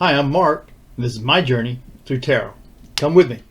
Hi, I'm Mark, and this is my journey through tarot. Come with me.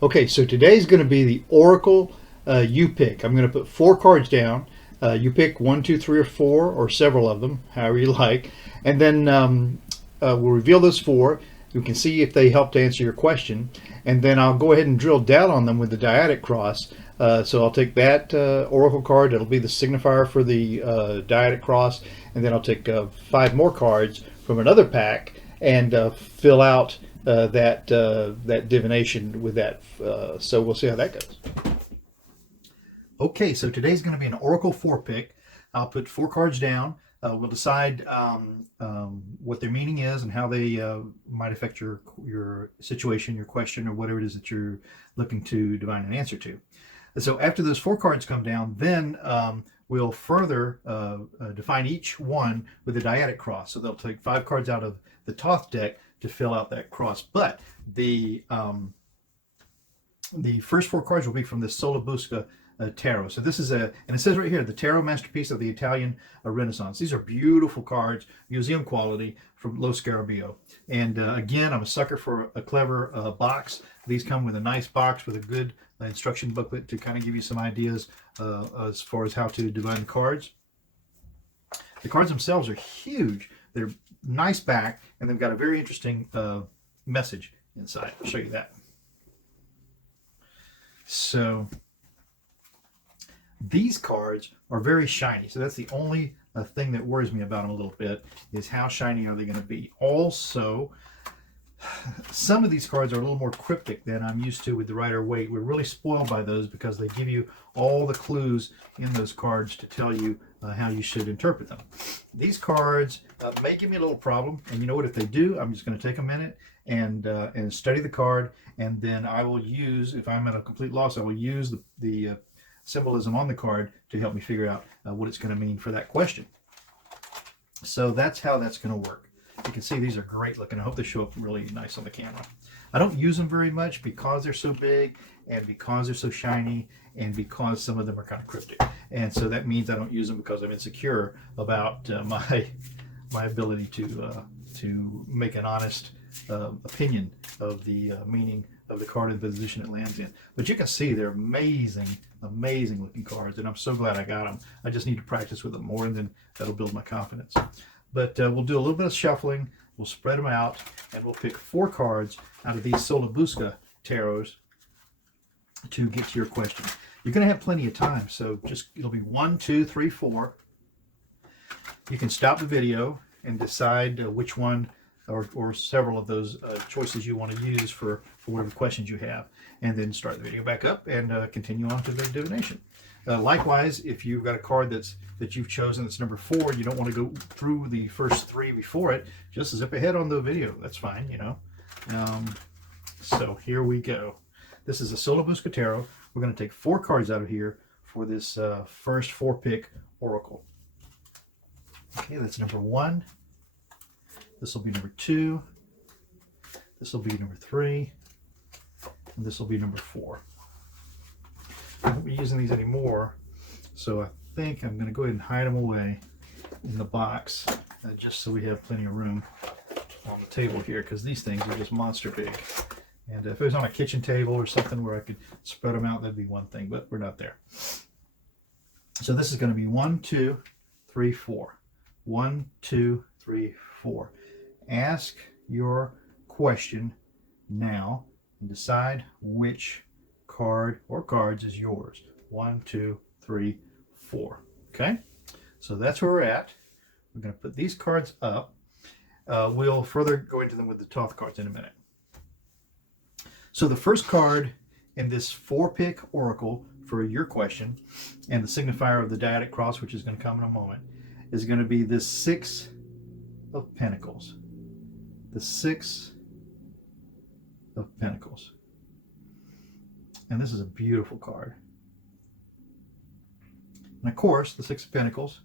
Okay, so today's going to be the Oracle you pick. I'm going to put 4 cards down. You pick 1, 2, 3, or 4, or several of them, however you like. And then we'll reveal those 4. You can see if they help to answer your question. And then I'll go ahead and drill down on them with the dyadic cross. So I'll take that Oracle card. It'll be the signifier for the dyadic cross. And then I'll take 5 more cards from another pack and fill out that divination with that. So we'll see how that goes. Okay, so today's going to be an Oracle 4 pick. I'll put 4 cards down. We'll decide what their meaning is and how they might affect your situation, your question, or whatever it is that you're looking to divine an answer to. And so after those 4 cards come down, then we'll further define each one with a dyadic cross. So they'll take 5 cards out of the Thoth deck to fill out that cross. But the first 4 cards will be from the Solabusca tarot. So this is and it says right here, the tarot masterpiece of the Italian Renaissance. These are beautiful cards, museum quality from Lo Scarabeo. And again, I'm a sucker for a clever box. These come with a nice box with a good instruction booklet to kind of give you some ideas as far as how to divine the cards. The cards themselves are huge. They're nice back, and they've got a very interesting message inside. I'll show you that. So these cards are very shiny. So that's the only thing that worries me about them a little bit, is how shiny are they going to be. Also, some of these cards are a little more cryptic than I'm used to with the Rider-Waite. We're really spoiled by those because they give you all the clues in those cards to tell you how you should interpret them. These cards may give me a little problem, and you know what? If they do, I'm just going to take a minute and study the card, and then I will use, if I'm at a complete loss, I will use the symbolism on the card to help me figure out what it's going to mean for that question. So that's how that's going to work. You can see these are great looking. I hope they show up really nice on the camera. I don't use them very much because they're so big and because they're so shiny and because some of them are kind of cryptic. And so that means I don't use them because I'm insecure about my ability to make an honest opinion of the meaning of the card and the position it lands in. But you can see they're amazing looking cards, and I'm so glad I got them. I just need to practice with them more, and then that'll build my confidence. But we'll do a little bit of shuffling, we'll spread them out, and we'll pick 4 cards out of these Solabusca tarots to get to your question. You're going to have plenty of time, so it'll be 1, 2, 3, 4. You can stop the video and decide which one or several of those choices you want to use for whatever questions you have, and then start the video back up and continue on to the divination. Likewise, if you've got a card that you've chosen that's number 4, you don't want to go through the first 3 before it, just zip ahead on the video. That's fine, you know. So here we go. This is a Solabusca tarot. We're going to take 4 cards out of here for this first 4-pick oracle. Okay, that's number 1. This will be number 2. This will be number 3. And this will be number 4. I won't be using these anymore, so I think I'm going to go ahead and hide them away in the box, just so we have plenty of room on the table here, because these things are just monster big. And if it was on a kitchen table or something where I could spread them out, that'd be one thing, but we're not there. So this is going to be 1, 2, 3, 4. 1, 2, 3, 4. Ask your question now and decide which card or cards is yours. 1, 2, 3, 4. Okay, so that's where we're at. We're going to put these cards up. We'll further go into them with the Thoth cards in a minute. So the first card in this 4-pick oracle for your question, and the signifier of the dyadic cross, which is going to come in a moment, is going to be this 6 of Pentacles. The 6 of Pentacles. And this is a beautiful card. And of course, the 6 of Pentacles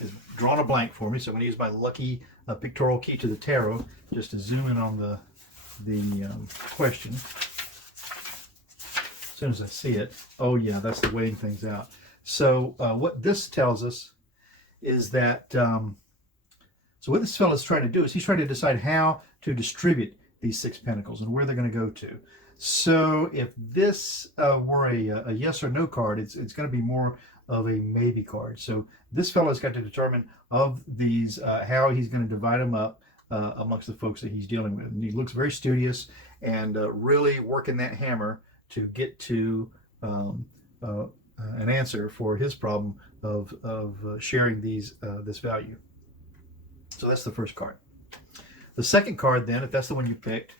is drawn a blank for me, so I'm going to use my lucky pictorial key to the tarot just to zoom in on the the question. As soon as I see it, oh yeah, that's the weighing things out. So what this tells us is that, so what this fellow is trying to do is he's trying to decide how to distribute these 6 pentacles and where they're going to go to. So if this were a yes or no card, it's going to be more of a maybe card. So this fellow's got to determine of these how he's going to divide them up amongst the folks that he's dealing with. And he looks very studious and really working that hammer to get to an answer for his problem of sharing this value. So that's the first card. The second card then, if that's the one you picked,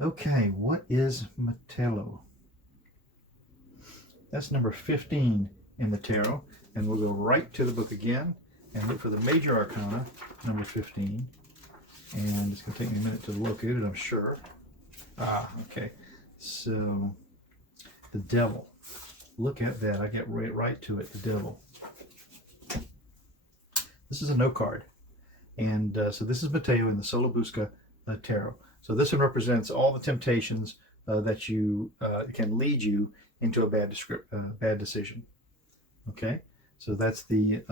okay, what is Metello? That's number 15 in the tarot, and we'll go right to the book again and look for the major arcana, number 15, and it's going to take me a minute to locate it, I'm sure. Okay, so the devil. Look at that, I get right to it, the devil. This is a no card, and so this is Mateo in the Solobusca tarot. So this one represents all the temptations that you can lead you into a bad decision. Okay, so that's the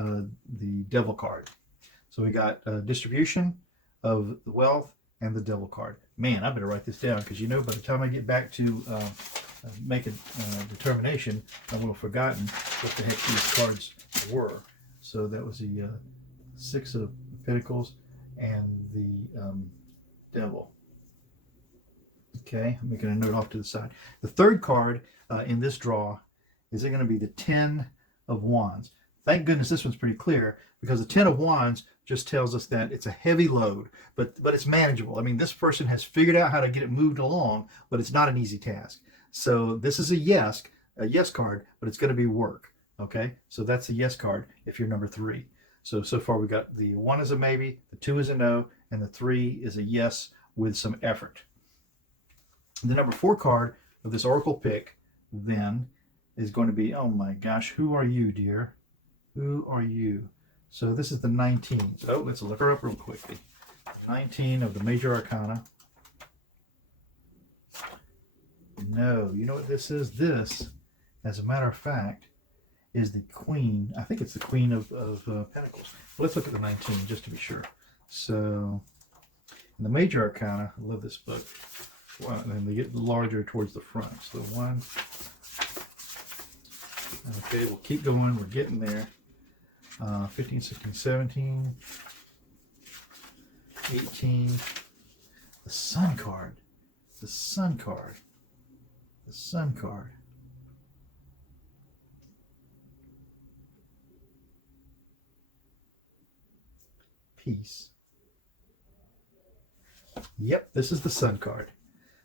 devil card. So we got distribution of the wealth and the devil card. Man, I better write this down because by the time I get back to make a determination, I will have forgotten what the heck these cards were. So that was the 6 of Pentacles and the devil. Okay, I'm making a note off to the side. The third card in this draw is going to be the 10 of Wands. Thank goodness this one's pretty clear, because the 10 of Wands just tells us that it's a heavy load, but it's manageable. I mean, this person has figured out how to get it moved along, but it's not an easy task. So this is a yes card, but it's going to be work. Okay, so that's a yes card if you're number 3. So far we got the 1 is a maybe, the 2 is a no, and the 3 is a yes with some effort. The number 4 card of this Oracle pick then is going to be, oh my gosh, who are you, dear? Who are you? So this is the 19. So let's look her up real quickly. 19 of the Major Arcana. No, you know what this is? This, as a matter of fact, is the Queen. I think it's the Queen of Pentacles. Let's look at the 19 just to be sure. So in the Major Arcana, I love this book. Well, and they get larger towards the front. So 1. Okay, we'll keep going. We're getting there. 15, 16, 17, 18. The Sun card. The Sun card. The Sun card. Peace. Yep, this is the Sun card.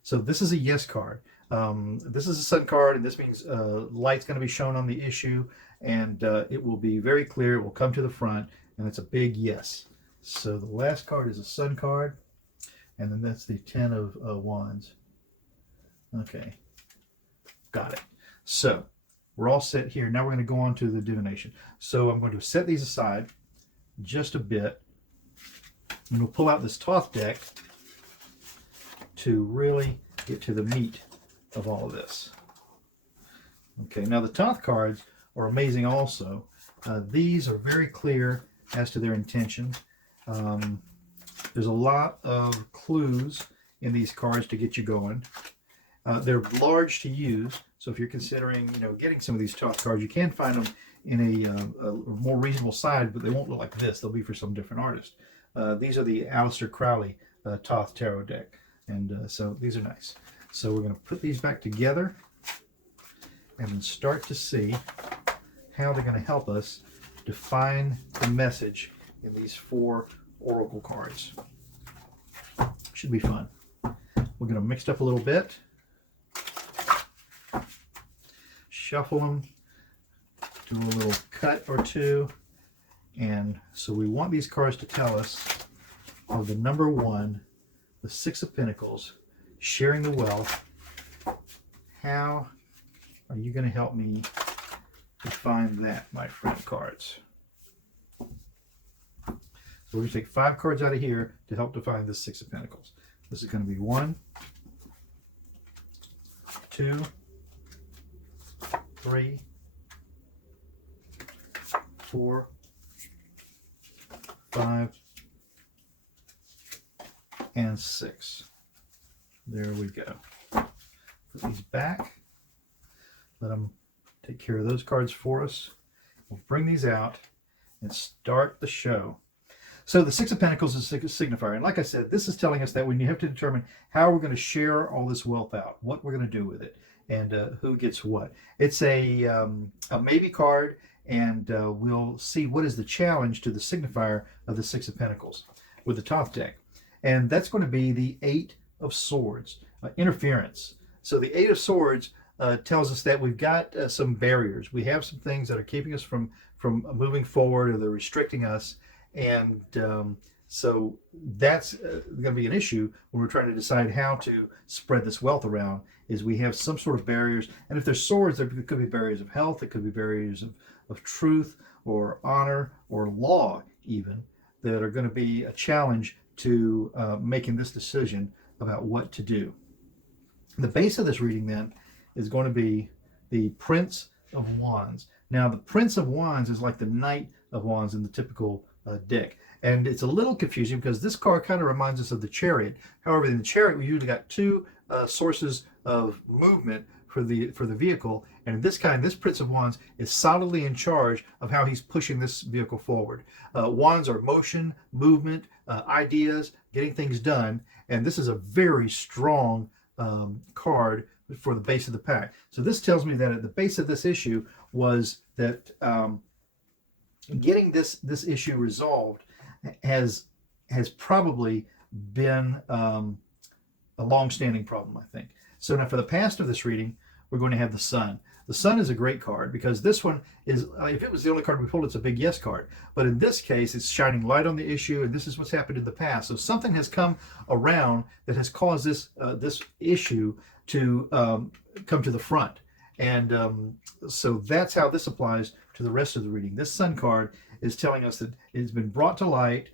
So this is a yes card. This is a Sun card, and this means light's going to be shown on the issue, and it will be very clear. It will come to the front, and it's a big yes. So the last card is a Sun card, and then that's the 10 of Wands. Okay, got it. So we're all set here. Now we're going to go on to the divination. So I'm going to set these aside just a bit, and we'll pull out this Thoth deck to really get to the meat of all of this. Okay, now the Thoth cards are amazing also. These are very clear as to their intention. There's a lot of clues in these cards to get you going. They're large to use, so if you're considering, getting some of these Thoth cards, you can find them in a more reasonable size, but they won't look like this. They'll be for some different artist. These are the Aleister Crowley Thoth Tarot deck, and so these are nice. So we're going to put these back together and then start to see how they're going to help us define the message in these 4 oracle cards. Should be fun. We're going to mix it up a little bit, shuffle them, do a little cut or two, and so we want these cards to tell us of the number 1, the 6 of Pentacles, sharing the wealth. How are you going to help me define that, my friend cards? So we're going to take 5 cards out of here to help define this 6 of Pentacles. This is going to be 1, 2, 3, 4, 5, and 6. There we go. Put these back. Let them take care of those cards for us. We'll bring these out and start the show. So the Six of Pentacles is a signifier. And like I said, this is telling us that we have to determine how we're going to share all this wealth out, what we're going to do with it, and who gets what. It's a maybe card, and we'll see what is the challenge to the signifier of the Six of Pentacles with the top deck. And that's going to be the Eight of Swords, interference. So the Eight of Swords tells us that we've got some barriers. We have some things that are keeping us from moving forward, or they're restricting us. And so that's going to be an issue when we're trying to decide how to spread this wealth around, is we have some sort of barriers. And if there's swords, there could be barriers of health, it could be barriers of truth or honor or law even, that are going to be a challenge to making this decision about what to do. The base of this reading then is going to be the Prince of Wands. Now the Prince of Wands is like the Knight of Wands in the typical deck, and it's a little confusing because this card kind of reminds us of the Chariot. However, in the Chariot we usually got two sources of movement for the vehicle, and in this Prince of Wands is solidly in charge of how he's pushing this vehicle forward. Wands are motion, movement, ideas, getting things done, and this is a very strong card for the base of the pack. So this tells me that at the base of this issue was that getting this issue resolved has probably been a long-standing problem, I think. So now for the past of this reading, we're going to have the Sun. The Sun is a great card because this one is, if it was the only card we pulled, it's a big yes card. But in this case, it's shining light on the issue, and this is what's happened in the past. So something has come around that has caused this issue to come to the front. And so that's how this applies to the rest of the reading. This Sun card is telling us that it's been brought to light.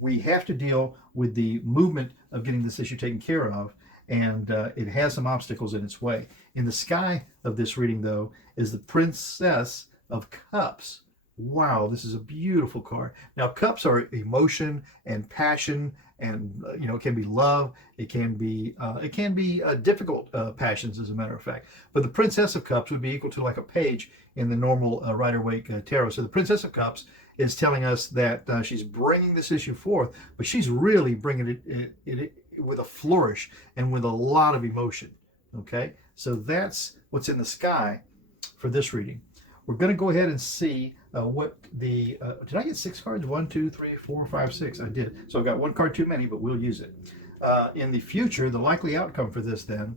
We have to deal with the movement of getting this issue taken care of, and it has some obstacles in its way. In the sky of this reading, though, is the Princess of Cups. Wow, this is a beautiful card. Now, cups are emotion and passion, and it can be love. It can be difficult passions, as a matter of fact. But the Princess of Cups would be equal to like a page in the normal Rider-Waite tarot. So the Princess of Cups is telling us that she's bringing this issue forth, but she's really bringing it with a flourish and with a lot of emotion. Okay, so that's what's in the sky for this reading. We're going to go ahead and see what the did I get 6 cards? 1, 2, 3, 4, 5, 6. I did. So I've got 1 card too many, but we'll use it. In the future, the likely outcome for this then,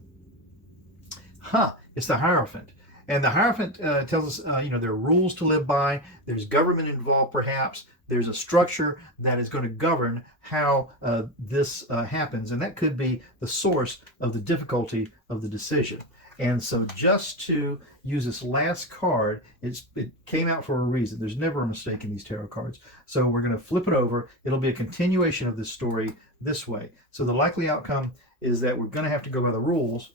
it's the Hierophant. And the Hierophant tells us, there are rules to live by. There's government involved, perhaps. There's a structure that is going to govern how this happens. And that could be the source of the difficulty of the decision. And so just to use this last card, it came out for a reason. There's never a mistake in these tarot cards. So we're going to flip it over. It'll be a continuation of this story this way. So the likely outcome is that we're going to have to go by the rules.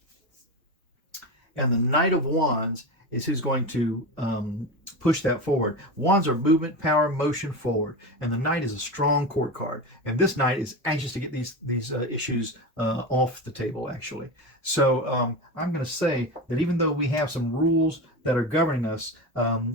And the Knight of Wands is who's going to push that forward. Wands are movement, power, motion forward. And the Knight is a strong court card. And this Knight is anxious to get these issues off the table, actually. So I'm going to say that even though we have some rules that are governing us,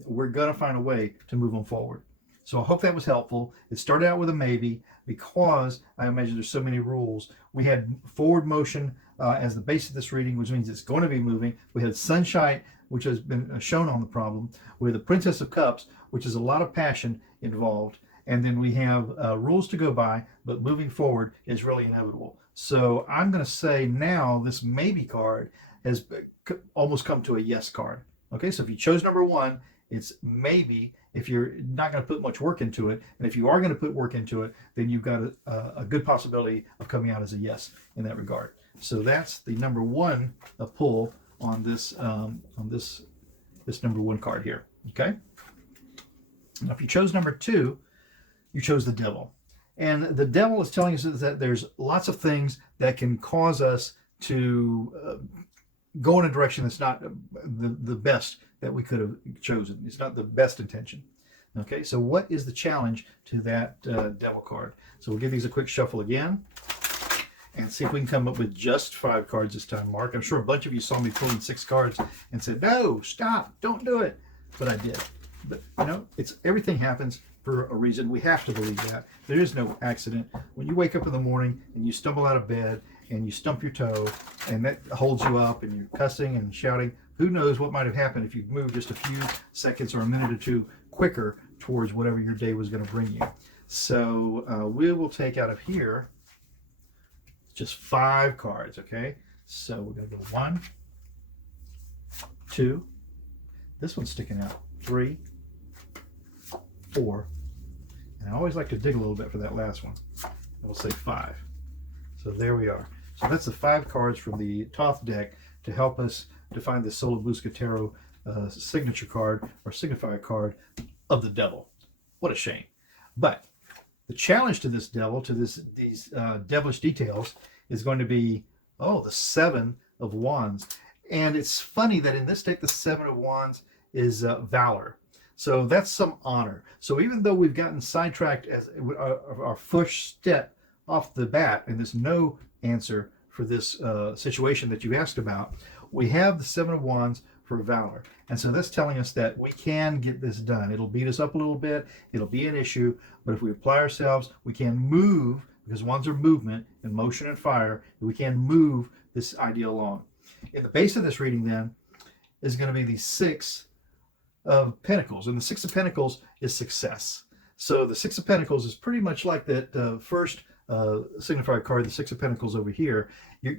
we're going to find a way to move them forward. So I hope that was helpful. It started out with a maybe because I imagine there's so many rules. We had forward motion as the base of this reading, which means it's going to be moving. We had sunshine, which has been shown on the problem. We have the Princess of Cups, which is a lot of passion involved. And then we have rules to go by, but moving forward is really inevitable. So I'm going to say now this maybe card has almost come to a yes card. Okay, so if you chose number 1, it's maybe if you're not going to put much work into it. And if you are going to put work into it, then you've got a good possibility of coming out as a yes in that regard. So that's the number 1 pull on this this number 1 card here. Okay. Now, if you chose number 2, you chose the Devil. And the devil is telling us that there's lots of things that can cause us to go in a direction that's not the best that we could have chosen. It's not the best intention. Okay, so what is the challenge to that devil card? So we'll give these a quick shuffle again and see if we can come up with just 5 cards this time, Mark. I'm sure a bunch of you saw me pulling 6 cards and said, no, stop, don't do it. But I did. But you know, everything happens for a reason. We have to believe that. There is no accident. When you wake up in the morning and you stumble out of bed and you stump your toe and that holds you up and you're cussing and shouting, who knows what might have happened if you'd moved just a few seconds or a minute or two quicker towards whatever your day was going to bring you. So we will take out of here just 5 cards, okay? So we're going to go 1, 2, this one's sticking out, 3, 4, and I always like to dig a little bit for that last one. And we'll say 5. So there we are. So that's the 5 cards from the Thoth deck to help us define the Sola Busca Tarot signature card or signifier card of the devil. What a shame. But the challenge to this devil, to these devilish details, is going to be, the 7 of Wands. And it's funny that in this deck, the 7 of Wands is valor. So that's some honor. So even though we've gotten sidetracked as our first step off the bat in this no answer for this situation that you asked about, we have the 7 of Wands for valor. And so that's telling us that we can get this done. It'll beat us up a little bit. It'll be an issue. But if we apply ourselves, we can move, because Wands are movement and motion and fire, we can move this idea along. In the base of this reading then is going to be the 6 of Pentacles. And the 6 of Pentacles is success. So the 6 of Pentacles is pretty much like that first signifier card, the 6 of Pentacles over here.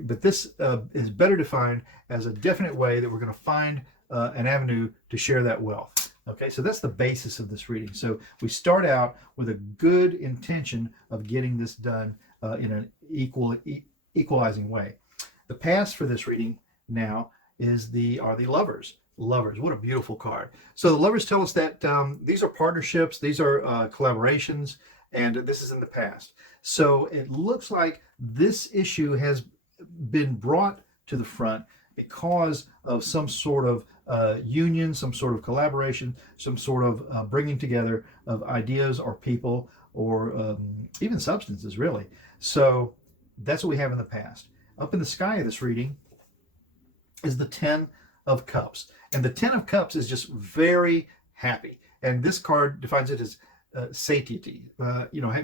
But this is better defined as a definite way that we're going to find an avenue to share that wealth. Okay, so that's the basis of this reading. So we start out with a good intention of getting this done in an equalizing way. The pass for this reading now are the Lovers. Lovers, what a beautiful card. So the Lovers tell us that these are partnerships, these are collaborations, and this is in the past. So it looks like this issue has been brought to the front because of some sort of union, some sort of collaboration, some sort of bringing together of ideas or people or even substances, really. So that's what we have in the past. Up in the sky of this reading is the 10 of Cups. And the 10 of Cups is just very happy. And this card defines it as satiety,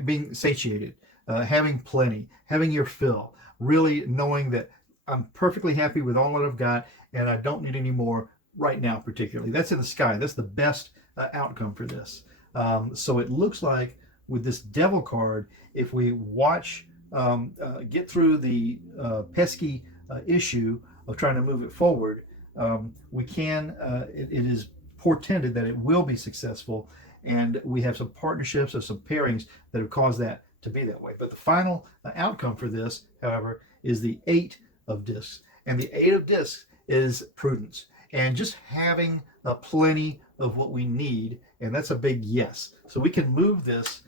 being satiated, having plenty, having your fill, really knowing that I'm perfectly happy with all that I've got and I don't need any more right now particularly. That's in the sky. That's the best outcome for this. So it looks like with this Devil card, if we watch, get through the pesky issue of trying to move it forward, we can, it is portended that it will be successful, and we have some partnerships or some pairings that have caused that to be that way. But the final outcome for this, however, is the 8 of Discs. And the 8 of Discs is prudence and just having plenty of what we need, and that's a big yes. So we can move this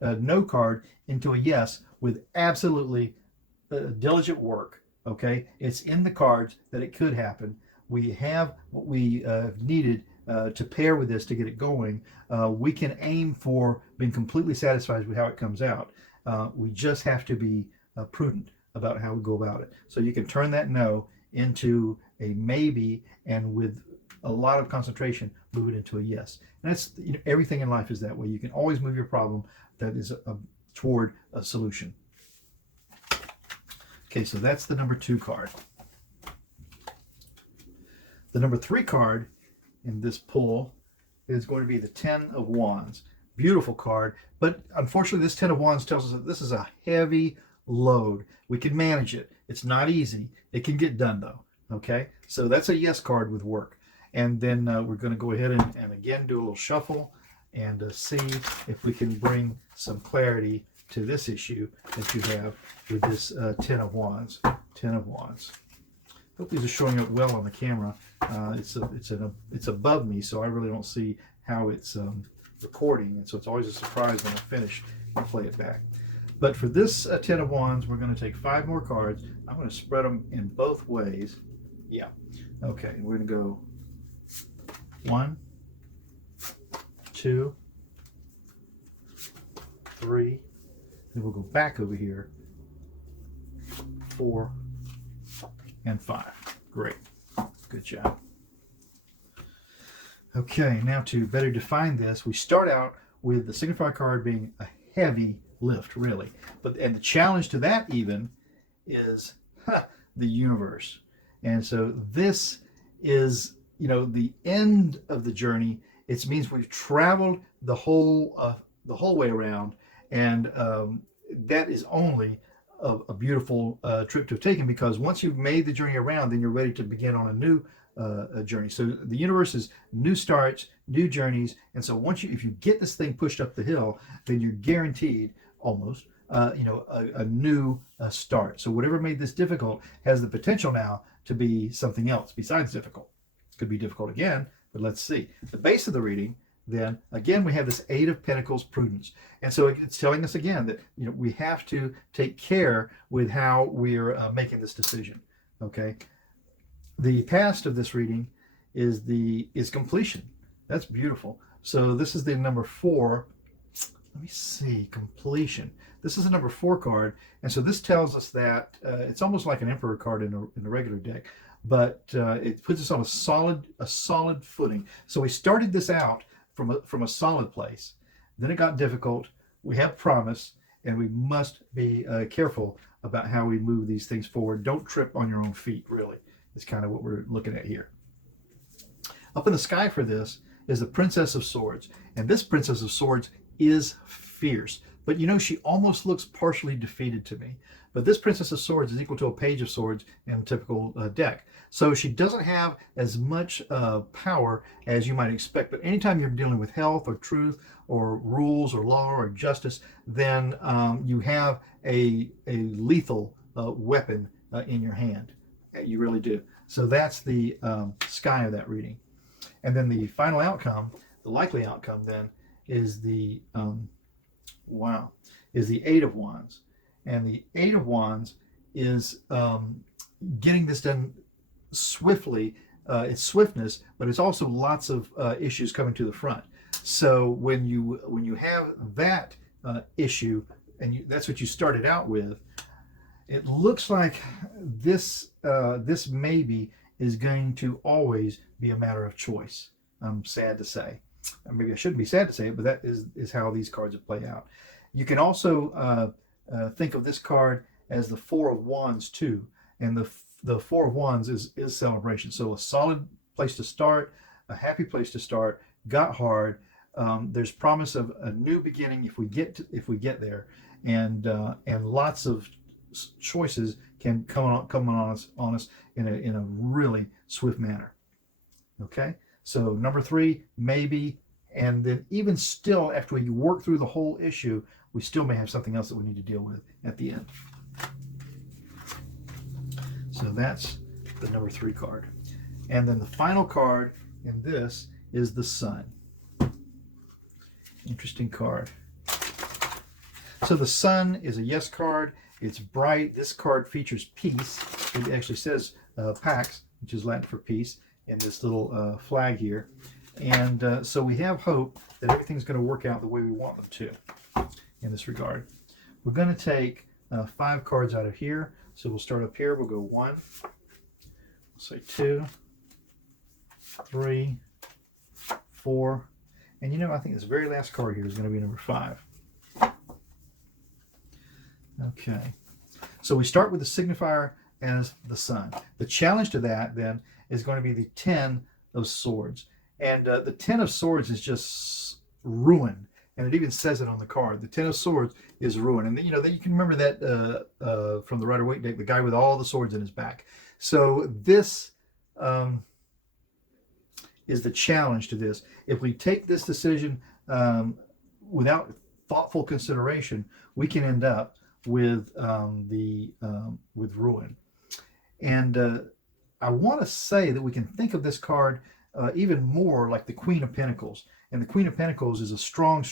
no card into a yes with absolutely diligent work. Okay, it's in the cards that it could happen. We have what we needed to pair with this to get it going. We can aim for being completely satisfied with how it comes out. We just have to be prudent about how we go about it. So you can turn that no into a maybe, and with a lot of concentration, move it into a yes. And that's, everything in life is that way. You can always move your problem that is toward a solution. Okay, so that's the number 2 card. The number 3 card in this pull is going to be the 10 of Wands. Beautiful card, but unfortunately this 10 of Wands tells us that this is a heavy load. We can manage it. It's not easy. It can get done though. Okay, so that's a yes card with work. And then we're going to go ahead and again do a little shuffle and see if we can bring some clarity to this issue that you have with this 10 of Wands. 10 of Wands. Hope these are showing up well on the camera. It's above me, so I really don't see how it's recording, and so it's always a surprise when I finish play it back. But for this 10 of wands, we're going to take 5 more cards. I'm going to spread them in both ways. Yeah. Okay, we're going to go 1, 2, 3. Then we'll go back over here. 4 and 5. Great. Good job. Okay, now to better define this, we start out with the signifier card being a heavy lift, really. And the challenge to that even is the universe. And so this is, the end of the journey. It means we've traveled the whole way around, and that is only a beautiful trip to have taken, because once you've made the journey around, then you're ready to begin on a new journey. So the universe is new starts, new journeys, and so if you get this thing pushed up the hill, then you're guaranteed almost a new start. So whatever made this difficult has the potential now to be something else besides difficult. It could be difficult again, but let's see. The base of the reading, then again, we have this 8 of Pentacles, prudence. And so it's telling us again that we have to take care with how we're making this decision. Okay. The past of this reading is completion. That's beautiful. So this is the number 4. Let me see, completion. This is a number 4 card, and so this tells us that it's almost like an Emperor card in the regular deck, but it puts us on a solid footing. So we started this out from a solid place. Then it got difficult. We have promise, and we must be careful about how we move these things forward. Don't trip on your own feet, really. It's kind of what we're looking at here. Up in the sky for this is the Princess of Swords, and this Princess of Swords is fierce, but she almost looks partially defeated to me. But this Princess of Swords is equal to a Page of Swords in a typical deck, so she doesn't have as much power as you might expect. But anytime you're dealing with health or truth or rules or law or justice, then you have a lethal weapon in your hand. You really do. So that's the sky of that reading. And then the final outcome, the likely outcome then, is the 8 of Wands. And the 8 of Wands is getting this done swiftly. It's swiftness, but it's also lots of issues coming to the front. So when you have that issue, and that's what you started out with, it looks like this maybe is going to always be a matter of choice. I'm sad to say. Maybe I shouldn't be sad to say it, but that is how these cards play out. You can also think of this card as the 4 of Wands too, and the 4 of Wands is celebration. So a solid place to start, a happy place to start. Got hard. There's promise of a new beginning if we get there, and lots of choices can come on us in a really swift manner. Okay, so number 3, maybe, and then even still, after we work through the whole issue, we still may have something else that we need to deal with at the end. So that's the number 3 card. And then the final card in this is the Sun. Interesting card. So the Sun is a yes card. It's bright. This card features peace. It actually says Pax, which is Latin for peace, in this little flag here. And so we have hope that everything's going to work out the way we want them to in this regard. We're going to take 5 cards out of here. So we'll start up here. We'll go 1, we'll say 2, 3, 4. And I think this very last card here is going to be number 5. Okay. So we start with the signifier as the Sun. The challenge to that then is going to be the 10 of Swords. And the 10 of Swords is just ruin. And it even says it on the card. The 10 of Swords is ruin. And you can remember that from the Rider-Waite deck, the guy with all the swords in his back. So this is the challenge to this. If we take this decision without thoughtful consideration, we can end up with with ruin. And I want to say that we can think of this card even more like the Queen of Pentacles. And the Queen of Pentacles is a strong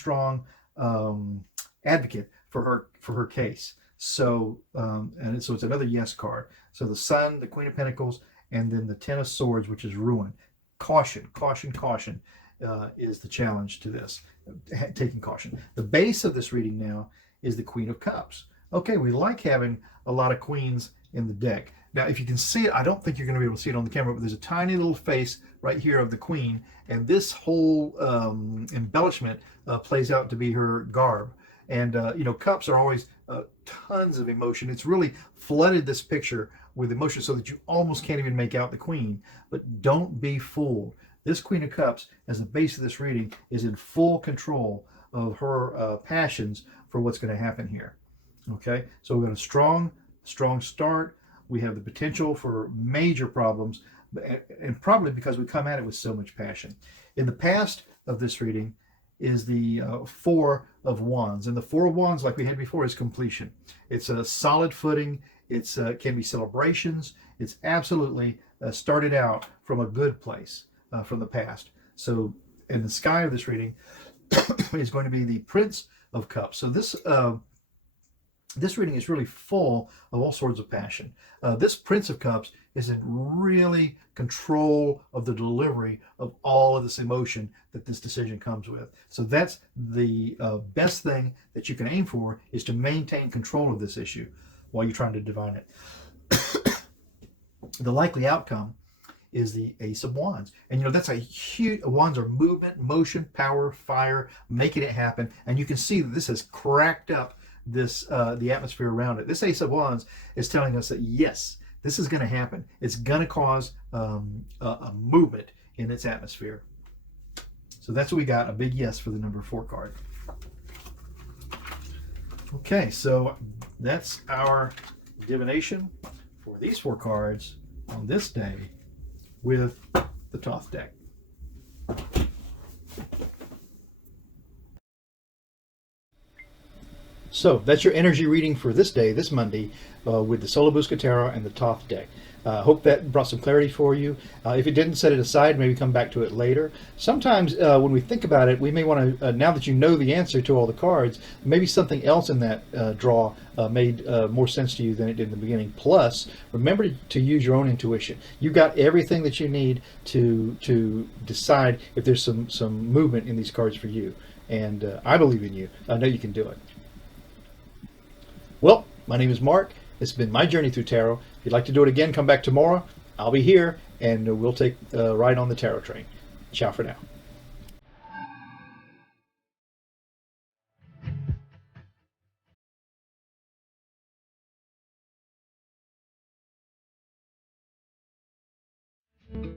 advocate for her case. So so it's another yes card. So the Sun, the Queen of Pentacles, and then the Ten of Swords, which is ruin. Caution, caution, caution is the challenge to this. Taking caution. The base of this reading now is the Queen of Cups. Okay, we like having a lot of queens in the deck. Now, if you can see it, I don't think you're going to be able to see it on the camera, but there's a tiny little face right here of the queen, and this whole embellishment plays out to be her garb. And you know, cups are always tons of emotion. It's really flooded this picture with emotion so that you almost can't even make out the queen. But don't be fooled. This Queen of Cups, as the base of this reading, is in full control of her passions for what's going to happen here. Okay, so we've got a strong start. We have the potential for major problems, and probably because we come at it with so much passion. In the past of this reading is the Four of Wands, and the Four of Wands, like we had before, is completion. It's a solid footing. It's can be celebrations. It's absolutely started out from a good place from the past. So in the sky of this reading is going to be the Prince of Cups. So this reading is really full of all sorts of passion. This Prince of Cups is in really control of the delivery of all of this emotion that this decision comes with. So that's the best thing that you can aim for, is to maintain control of this issue while you're trying to divine it. The likely outcome is the Ace of Wands. And you know, that's a huge, wands are movement, motion, power, fire, making it happen. And you can see that this has cracked up this the atmosphere around it. This Ace of Wands is telling us that yes, this is going to happen. It's going to cause a movement in its atmosphere. So that's what we got, a big yes for the number 4 card. Okay, so that's our divination for these 4 cards on this day with the Thoth deck. So that's your energy reading for this day, this Monday, with the Solabusca Tarot and the Thoth deck. Hope that brought some clarity for you. If it didn't, set it aside. Maybe come back to it later. Sometimes when we think about it, we may want to, now that you know the answer to all the cards, maybe something else in that draw made more sense to you than it did in the beginning. Plus, remember to use your own intuition. You've got everything that you need to decide if there's some movement in these cards for you. And I believe in you. I know you can do it. Well, my name is Mark. It's been my journey through tarot. If you'd like to do it again, come back tomorrow. I'll be here, and we'll take a ride on the tarot train. Ciao for now.